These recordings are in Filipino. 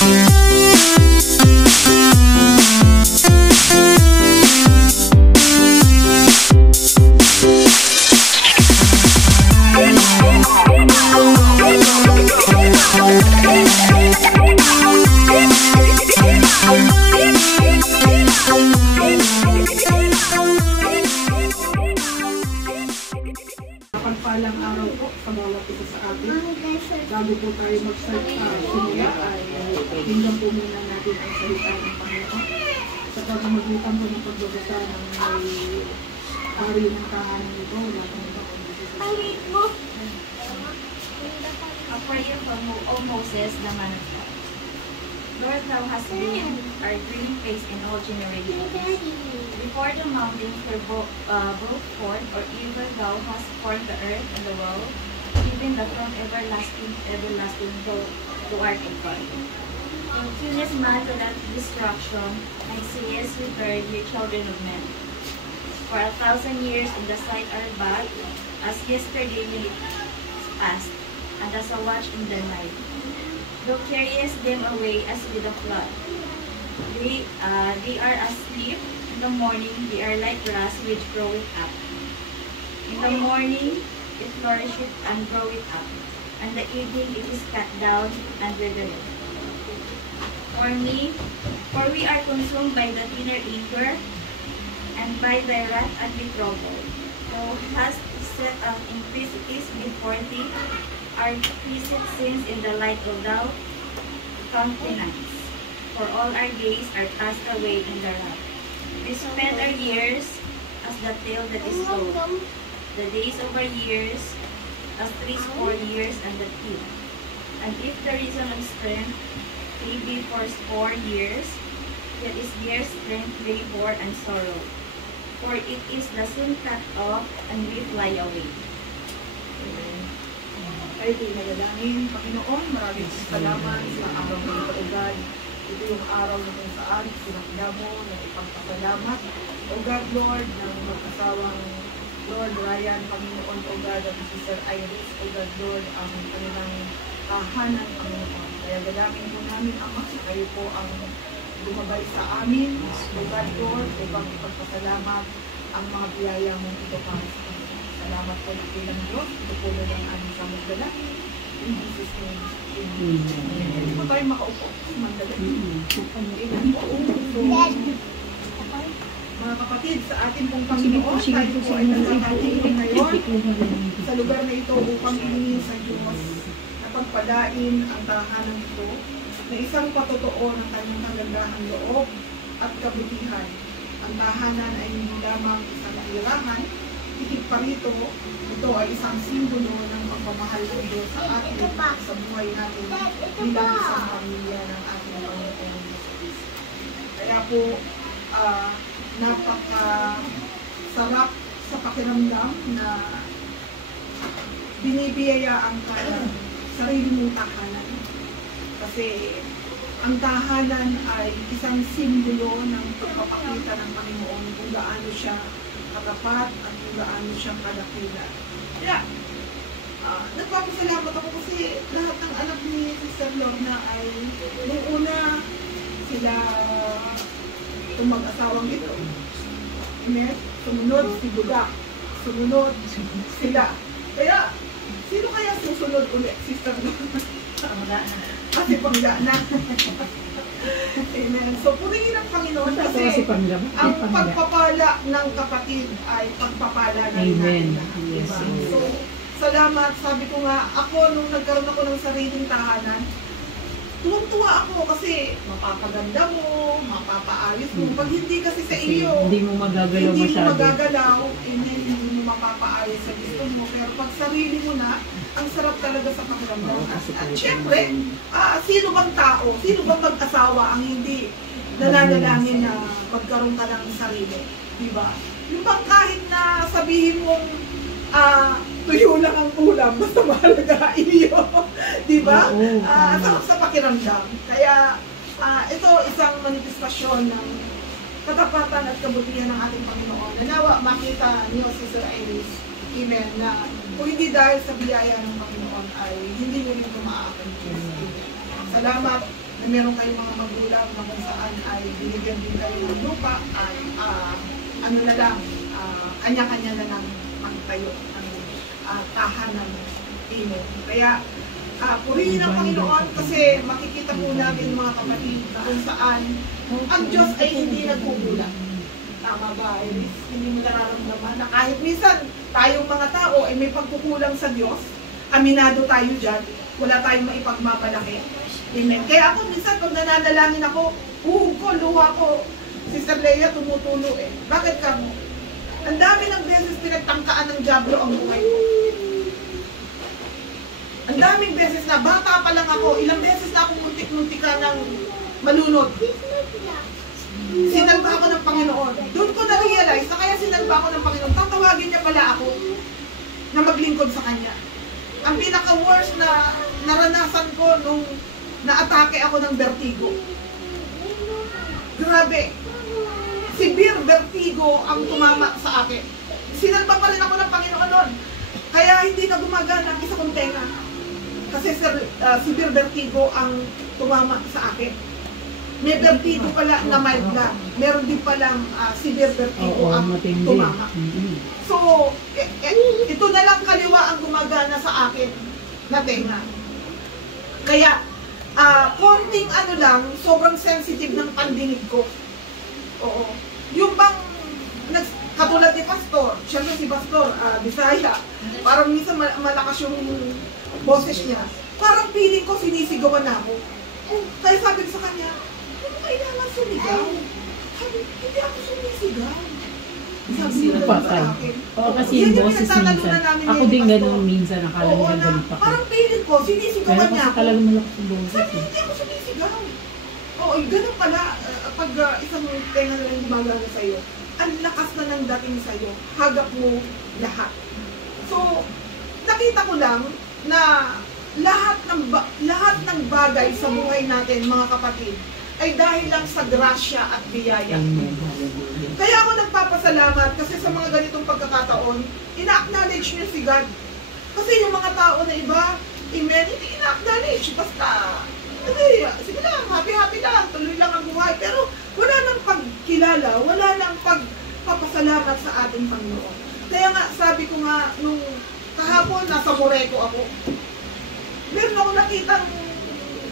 Napagpalang araw po sa bawat isa sa atin. Bago po tayo mag-simula ay tingnan po muna natin ang salita ng Panginoon. Sa pagmamagitan po ng pagbabasa ng may hari ng tahanan nito, wala pong Panginoon. A prayer from O Moses, the man of God. Lord, thou hast been our dwelling place in all generations. Before the mountains were brought forth, or even thou hast formed the earth and the world, even the from everlasting, thou art of God. Inclinest not to that destruction, and seest return, ye children of men. For 1,000 years in the sight are but as yesterday will it pass, and as a watch in the night. Thou carriest them away as with a flood. They are asleep. In the morning they are like grass which groweth up. In the morning it flourisheth and groweth up, and the evening it is cut down and withereth. For we are consumed by the inner anger, and by thy wrath and be troubled. Thou hast set up iniquities before thee, our implicit sins in the light of thy countenance. For all our days are passed away in the wrath. We spend our years as the tale that is told, the days of our years as 80 years and the ten. And if the reason of strength may be 80 years, yet is there strength, labor, and sorrow. For it is the sin cut off, and we fly away. Ay, pinagalanin, Panginoon, maraming salamat sa araw ng ito, O God. Ito yung araw na kung saan sinakda mo na ipagpasalamat. O God, Lord, ng mag-asawang Lord Ryan, Panginoon, O God, at si Sir Iris, O God, Lord, ang kanilang tahanan, Panginoon. Kaya dalangin po namin, Ama, kayo po ang lumabay sa amin, O God, Lord, upang ipagpasalamat ang mga biyaya mong ito para sa amin. Salamat po na bilang Diyos. Ito po na lang aming sa magdalangin. In Jesus' name. Amen. Hindi po tayo makaupo. Magdalangin. Amen po. Mga kapatid, sa ating pong Panginoon, tayo po ay nakakatiling ngayon sa lugar na ito upang hilingin sa Diyos na pagpalain ang tahanan ito na isang patotoo ng kanyang kagandahan loob at kabutihan. Ang tahanan ay hindi lamang isang tirahan, higit pa rito, ito ay isang simbolo ng pagmamahal ng Diyos sa atin, sa buhay natin, bilang isang pamilya ng ating Panginoon Jesus. Kaya po, napaka-sarap sa pakiramdam na binibiyayaan ka ng sarili mong tahanan. Kasi ang tahanan ay isang simbolo ng pagpapakita ng Panginoon kung gaano siya katapat at kung gaano siyang kadakila. Kaya, nagpapasalamat ako kasi lahat ng anak ni Sister Lorna ay nung una sila itong mag-asawang ito. Amen? Sumunod si Budak. Sumunod sila. Kaya, sino kaya susunod ulit? Sister Lorna? Kasi pangga na. Amen. So, purihin ang Panginoon kasi ang pagpapala ng kapatid ay pagpapala na rin natin. Diba? So, salamat. Sabi ko nga, ako nung nagkaroon ako ng sariling tahanan, tuwang-tuwa ako kasi mapapaganda mo, mapapaayos mo. Pag hindi kasi sa iyo, hindi mo magagalaw hindi masyado. mo magagalaw, hindi mo mapapaayos sa gusto mo. Pero pag sarili mo na, ang sarap talaga sa pakiramdam. At syempre, sino bang tao, sino bang mag-asawa ang hindi nananalangin na magkaroon ka ng sarili? Diba? Yung bang kahit na sabihin mong tuyo lang ang ulam, basta mahalaga iyo. Diba? Sarap sa pakiramdam. Kaya, ito isang manifestasyon ng katapatan at kabutihan ng ating Panginoon. Nanawa makita niyo si Sir Iris, amen, na kung hindi dahil sa biyaya ng Panginoon ay hindi nyo rin ito maaakinis. Salamat na meron kayong mga magulang na kung saan ay binigyan din kayo ng lupa, ay ano na lang, kanya-kanya na lang magtayo ng tahanan. Amen. Kaya, purihin ang Panginoon kasi makikita po natin mga kapatid na kung saan ang Diyos ay hindi nagkukulang. Tama ba, Iris? Hindi mo nararamdaman na kahit minsan tayong mga tao ay may pagkukulang sa Diyos, aminado tayo dyan, wala tayong maipagmapalaki. Amen. Kaya ako minsan pag nananalangin ako, uhog ko, luha ko, Sister Leia tumutulo eh. Bakit ka mo? Ang dami ng beses pinagtangkaan ng diablo ang buhay ko. Ang daming beses na, bata pa lang ako, ilang beses na akong muntik-muntika ng malunod. Sinalba ako ng Panginoon. Doon ko na-realize na kaya sinalba ako ng Panginoon, tatawagin niya pala ako na maglingkod sa Kanya. Ang pinaka-worst na naranasan ko nung na-atake ako ng vertigo. Grabe. Severe vertigo ang tumama sa akin. Sinalba pa rin ako ng Panginoon noon. Kaya hindi na gumagana ang isa kong tenga. Kasi severe vertigo ang tumama sa akin. May vertigo pala na mild lang. Meron din palang severe vertigo ang tumama. So, ito na lang kaliwa ang gumagana sa akin na tenga. Kaya, konting ano lang, sobrang sensitive ng pandinig ko. Oo. Yung bang, katulad ni Pastor, siyempre si Pastor, Bisaya, parang minsan malakas yung boses niya. Parang feeling ko sinisigawan na ako. Kaya sabi ko sa kanya, hindi mo kailangan sumigaw. Sabi, hindi ako sumisigaw. Sabi niya sa akin. Oo, kasi yung boses minsan. Ako din ganun minsan, akala niya ganun pa. Parang feeling ko, sinisigawan niya ako. Pero kasi talagang malakas yung boses. Sabi, hindi ako sumisigaw. Oo, ganun pala. Pag isang tenga na lang gumagana sa'yo, ang lakas na ng dating sa'yo, hagap mo lahat. So, nakita ko lang na lahat ng bagay sa buhay natin, mga kapatid, ay dahil lang sa grasya at biyaya. Kaya ako nagpapasalamat kasi sa mga ganitong pagkakataon, ina-acknowledge niyo si God. Kasi yung mga tao na iba, amen, hindi ina-acknowledge. Basta, sige lang, happy-happy lang, tuloy lang ang buhay. Pero wala nang pagkilala, wala nang pagpapasalamat sa ating Panginoon. Kaya nga, sabi ko nga, nung kahapon, nasa Moreco ako. Meron ako nakitang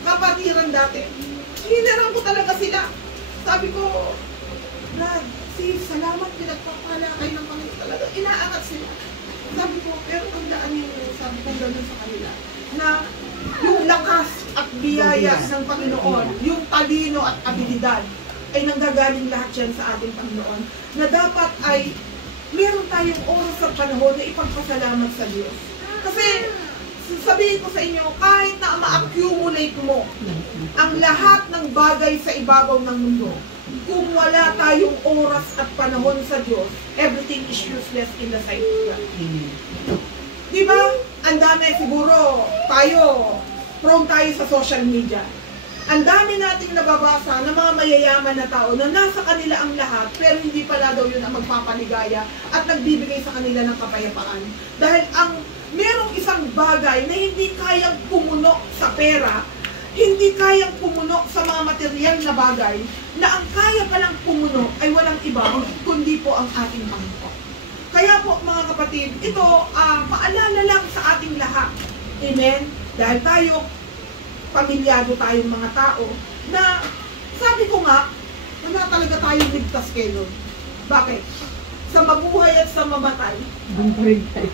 kapatiran dati. Hiniram ko talaga sila. Sabi ko, Brad, salamat, pinagpapala kayo ng Panginoon talaga. Inaangat sila. Sabi ko, pero tandaan niyo, sabi ko gano'n sa kanila, na yung lakas at biyaya ng Panginoon, yung talino at abilidad, ay nanggagaling lahat yan sa ating Panginoon, na dapat ay meron tayong oras at panahon na ipagpasalamat sa Diyos. Kasi, sabihin ko sa inyo, kahit na ma-accumulate mo ang lahat ng bagay sa ibabaw ng mundo, kung wala tayong oras at panahon sa Diyos, everything is useless in the sight of God. Diba? Ang dami siguro tayo, prone tayo sa social media. Ang dami nating nababasa ng mga mayayaman na tao na nasa kanila ang lahat, pero hindi pala daw yun ang magpapaligaya at nagbibigay sa kanila ng kapayapaan. Dahil ang merong isang bagay na hindi kayang pumuno sa pera, hindi kayang pumuno sa mga material na bagay, na ang kaya palang pumuno ay walang iba, kundi po ang ating Panginoon. Kaya po mga kapatid, ito paalala lang sa ating lahat. Amen? Dahil tayo, pamilyado tayong mga tao, na sabi ko nga, wala talaga tayong ligtas kay Lord. Bakit? Sa mabuhay at sa mamatay,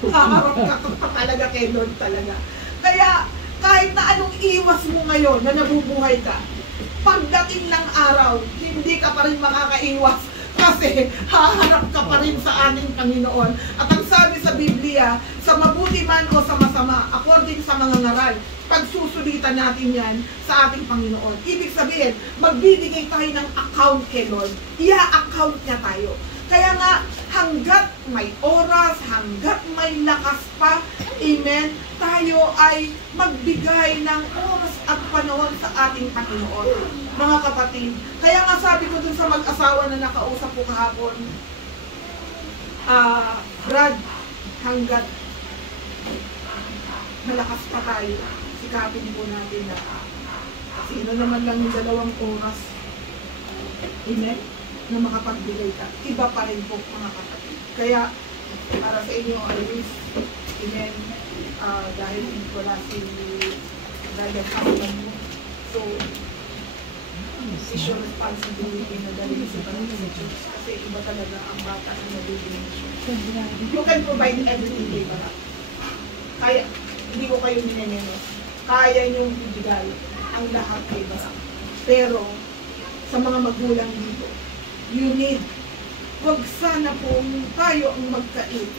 haharap ka talaga kay Lord talaga. Kaya, kahit na anong iwas mo ngayon na nabubuhay ka, pagdating ng araw, hindi ka pa rin makakaiwas kasi haharap ka pa rin sa ating Panginoon. At ang sabi sa Biblia, sa mabuti man o sa masama, according sa mga ngaral, pagsusulitan natin yan sa ating Panginoon. Ibig sabihin, magbibigay tayo ng account kay Lord. I-account niya tayo. Kaya nga, hanggat may oras, hanggat may lakas pa, amen, tayo ay magbigay ng oras at panahon sa ating Panginoon. Mga kapatid, kaya nga sabi ko dun sa mag-asawa na nakausap ko kahapon, Brad, hanggat malakas pa tayo, sikapin po natin na Kasi naman lang yung 2 oras. Amen? Na makapagbigay ka. Iba pa rin po mga kapatid. Kaya, para sa inyo, always, amen, dahil wala si Dayan Alan mo. So, it's your responsibility na dahil sa pag-message. Kasi iba talaga ang bata na nabibigyan siya. You can provide everything kay Bara. Kaya, hindi ko kayo ninemenos. Kaya niyong ibigay ang lahat kay Bara. Pero, sa mga magulang dito, you need, wag sana po tayo ang magkait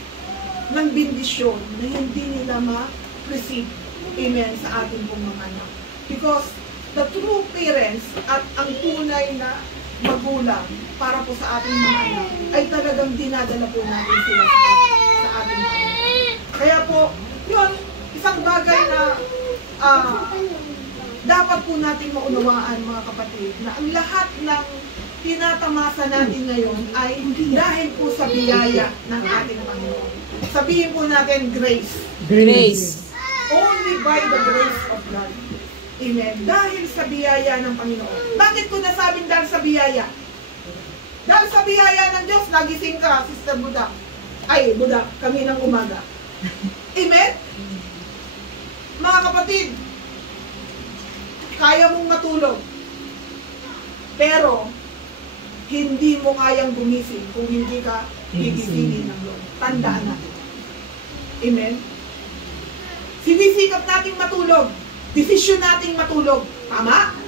ng bendisyon na hindi nila ma-receive, amen, sa ating pong mga anak. Because the true parents at ang tunay na magulang para po sa ating mga anak ay talagang dinadala po natin sila sa ating mga anak. Kaya po, yun, isang bagay na dapat po natin maunawaan, mga kapatid, na ang lahat ng tinatamasa natin ngayon ay dahil po sa biyaya ng ating Panginoon. Sabihin po natin, grace. Grace. Only by the grace of God. Amen. Dahil sa biyaya ng Panginoon. Bakit ko nasabing dahil sa biyaya? Dahil sa biyaya ng Diyos, nagising ka, Sister Budak. Ay, Budak, kami ng umaga. Amen? Mga kapatid, kaya mong matulog. Pero, hindi mo kayang gumising kung hindi ka gigisingin ng Lord. Tandaan natin. Amen? Sinisikap nating matulog. Desisyon nating matulog. Tama?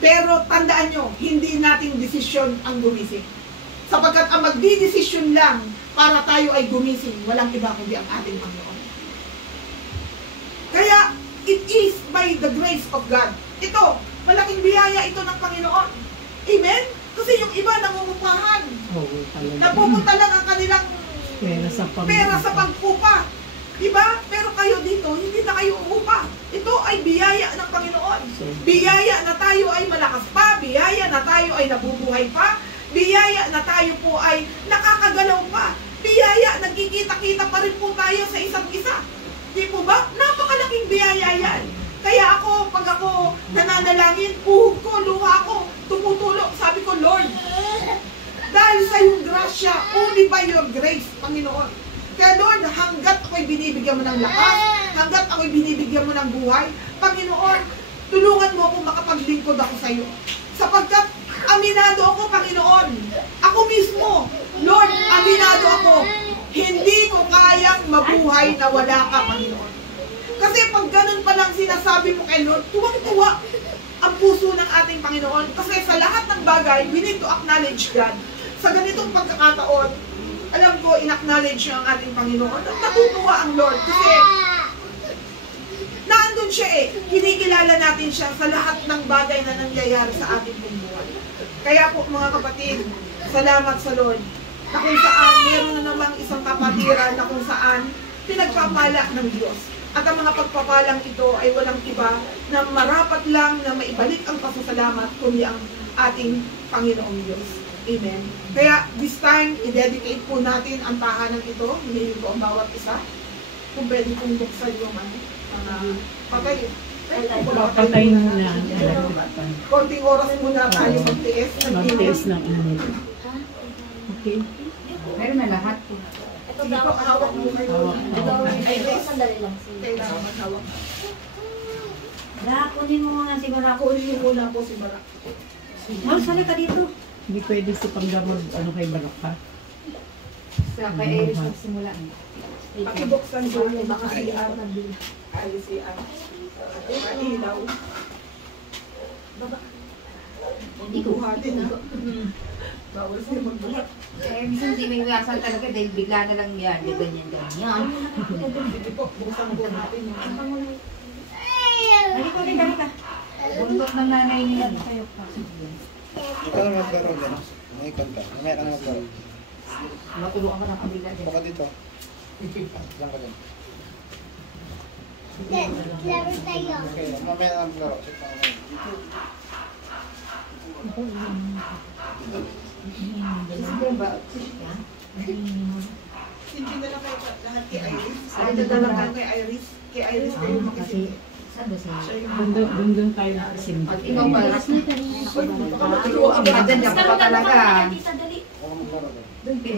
Pero tandaan nyo, hindi nating desisyon ang gumising. Sapagkat ang magdidesisyon lang para tayo ay gumising, walang iba kundi ang ating Panginoon. Kaya, it is by the grace of God. Ito, malaking biyaya ito ng Panginoon. Amen? Kasi yung iba nangungupahan. Napupunta lang ang kanilang pera sa pagpupa. Diba? Pero kayo dito, hindi na kayo umupa. Ito ay biyaya ng Panginoon. Biyaya na tayo ay malakas pa. Biyaya na tayo ay nabubuhay pa. Biyaya na tayo po ay nakakagalaw pa. Biyaya, nagkikita-kita pa rin po tayo sa isa't isa. Di po ba? Napakalaking biyaya yan. Kaya ako, pag ako nananalangin, puhog ko, luha ko, tumutulog. Sabi ko, Lord, dahil sa iyong grasya, only by your grace, Panginoon. Kaya Lord, hanggat ako'y binibigyan mo ng lakas, hanggat ako'y binibigyan mo ng buhay, Panginoon, tulungan mo akong makapaglingkod ako sa iyo. Sapagkat aminado ako, Panginoon. Ako mismo, Lord, aminado ako. Hindi ko kayang mabuhay na wala ka, Panginoon. Kasi pag ganun pa lang sinasabi mo kay Lord, tuwang-tuwa ang puso ng ating Panginoon. Kasi sa lahat ng bagay, we need to acknowledge God. Sa ganitong pagkakataon, alam ko, in-acknowledge niya ang ating Panginoon. At natutuwa ang Lord. Kasi, naandun siya eh. Kinikilala natin siya sa lahat ng bagay na nangyayari sa ating buhay. Kaya po, mga kapatid, salamat sa Lord. Na kung saan, meron na namang isang kapatiran na kung saan, pinagpapala ng Diyos. At ang mga pagpapalang ito ay walang iba na marapat lang na maibalik ang pasasalamat kundi ang ating Panginoong Diyos. Amen. Kaya this time, i-dedicate po natin ang tahanan ito. Hinihin ko ang bawat isa. Kung pwede kong buksan yung patay. Patay na. Konting oras muna tayo magtiis. Magtiis ng init. Okay. Meron na lahat po. Ito po, hawak mo kayo. Ito, sandali lang. Kailangan hawak. Kunin mo nga si Barak. Kunin mo muna po si Barak. Sali ka dito. Hindi pwede si panggamot kay Barak ha? Sa kay Iris magsimula. Pakibuksan ko yung mga CR na din. Ay, CR. Ilaw. Hindi ko Buhatin ha. Bawal siya magbuhat. minsan hindi may iwasan talaga dahil bigla na lang yan. Ganyan. Hindi po, buksan po natin yung Dali ka. Bundok ng nanay niya sa'yo pa. Ikaw na maglaro dyan. May konta. Mamaya ka na maglaro. Matulungan ka ng kabila din. Baka dito. Lang ka dyan. Laro tayo. Okay, mamaya na maglaro. Sige ba? Sinti na lang kayo lahat kay Iris. Ay, dala lang kay Iris. Kay Iris kayo makisindi. Saan ba siya? Siya yung Doon tayo nakasimba. Pag ikaw ba, Turuan ka dyan, yan pa talaga. Tita, dali. Ako maglaro doon. Hindi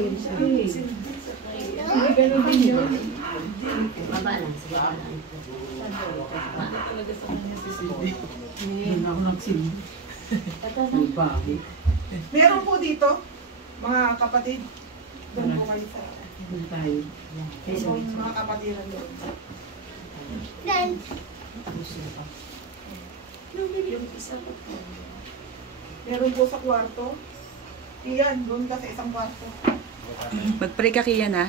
ganun din yun. baba lang. Sige, baba lang. Doon ako nagsimba. May bago. Meron po dito, mga kapatid, doon po kayo sa Doon tayo. yung mga kapatiran doon. Meron po sa kwarto. Iyan, doon ka sa isang kwarto. Mag-pray ka kiyan ha.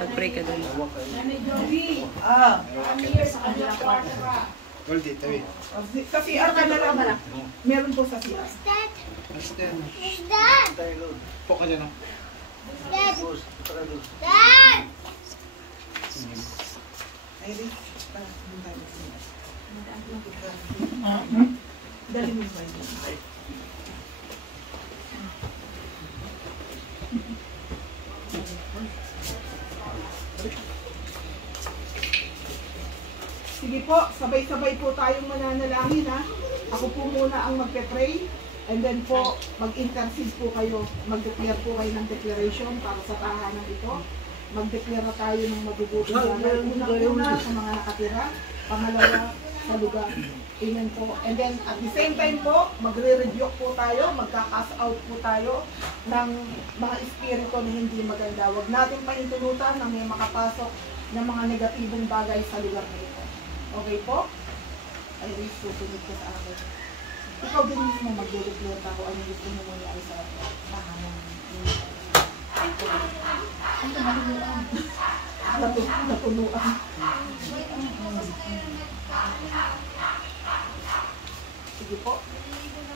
Mag-pray ka doon. Goldie, tawid. Sa CR ka na lang. Meron po sa CR. Basta yan. Po ka dyan, oh. Ay, dali mo ba yun? Sige po, sabay-sabay po tayong mananalangin ha. Ako po muna ang magpe-pray and then po mag-intercede po kayo. Mag-declare po kayo ng declaration para sa tahanan ito. Mag-declare tayo ng mabubuting bagay. Una-una sa mga nakatira, pangalawa sa lugar. Amen po. And then at the same time po, magre-rebuke po tayo, magka-cast out po tayo ng mga espiritu na hindi maganda. Huwag natin pahintulutan na may makapasok ng mga negatibong bagay sa lugar na ito. Okay po? Ay, susunod ko sa akin. Ikaw din mismo mag-declare ako ano gusto mo mangyari sa tahanan. Natunuan. Sige po.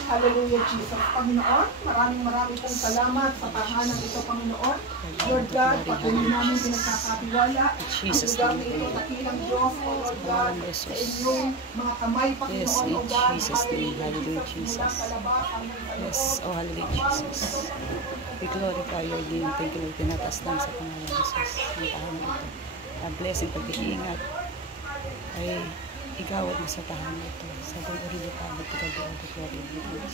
Hallelujah, Jesus. Panginoon, maraming pong salamat sa tahanan ito, Panginoon. Lord God, patuloy namin pinagkakatiwala. Ang lugar na ito, takilang Diyos, O Lord God, sa inyong mga kamay, Panginoon, O God. Hallelujah, Jesus. Yes, oh hallelujah Jesus. We glorify your name. Thank you Lord. Tinatas namin sa pangalan ng Jesus. Ang tahanan ito. Ang blessing, pag-iingat ay igawad mo sa tahanan ito. Sa Lord, Republic, ikaw, glory, glory, glory.